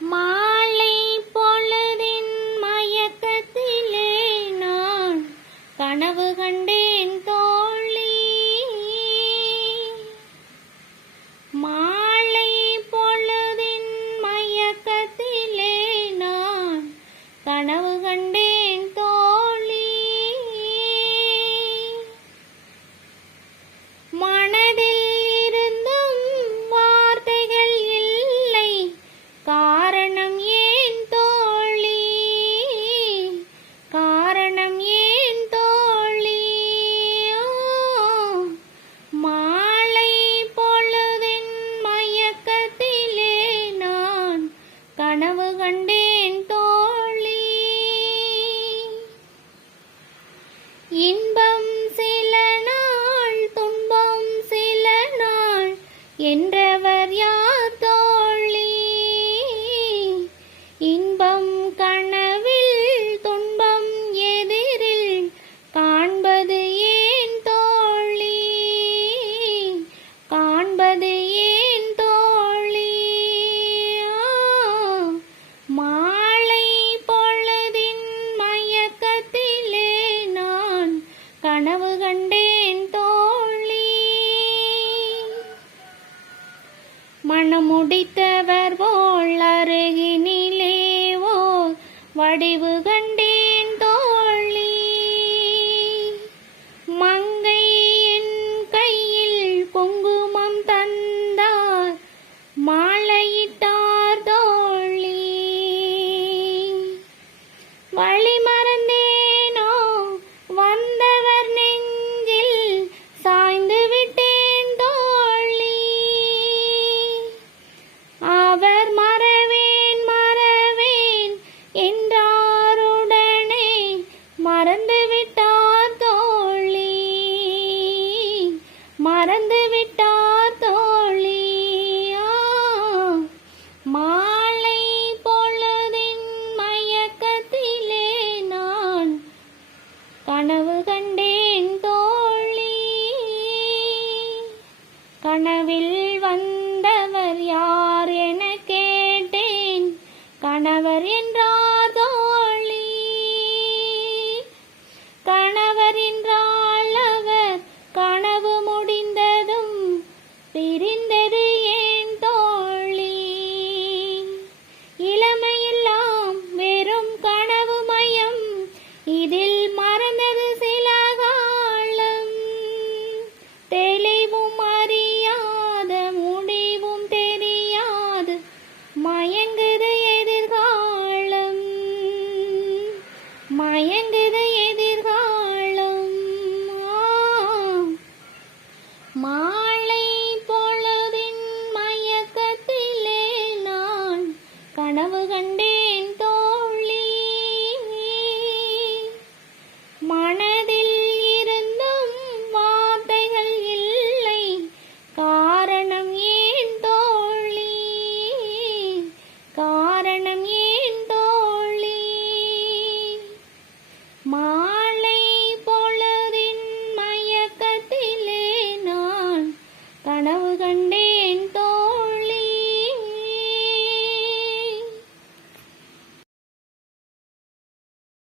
மாலை பொழுதின் மயக்கத்திலே நான் கனவு கண்டேன் தோழி. மாலை பொழுதின் மயக்கத்திலே நான் கனவு கண்டேன் தோழி. மனதில் இருந்தும் வார்த்தைகள் இல்லை, காரணம் ஏன் தோழி? காரணம் ஏன் தோழி? மாலை பொழுதின் மயக்கத்திலே நான் கனவு கண்டேன் தோழி. இன்பம் சில நாள், துன்பம் சில நாள் என்றவர் யார் தோழி? இன்பம் கனவில், துன்பம் எதிரில் காண்பது ஏன் தோழி? காண்பது ஏன் தோழி? மாலை பொழுதின் மயக்கத்திலே நான் கனவு கண்டேன் தோழி. மனமுடித்தவர் போல் அருகினிலே ஓர் வடிவு கண்டேன்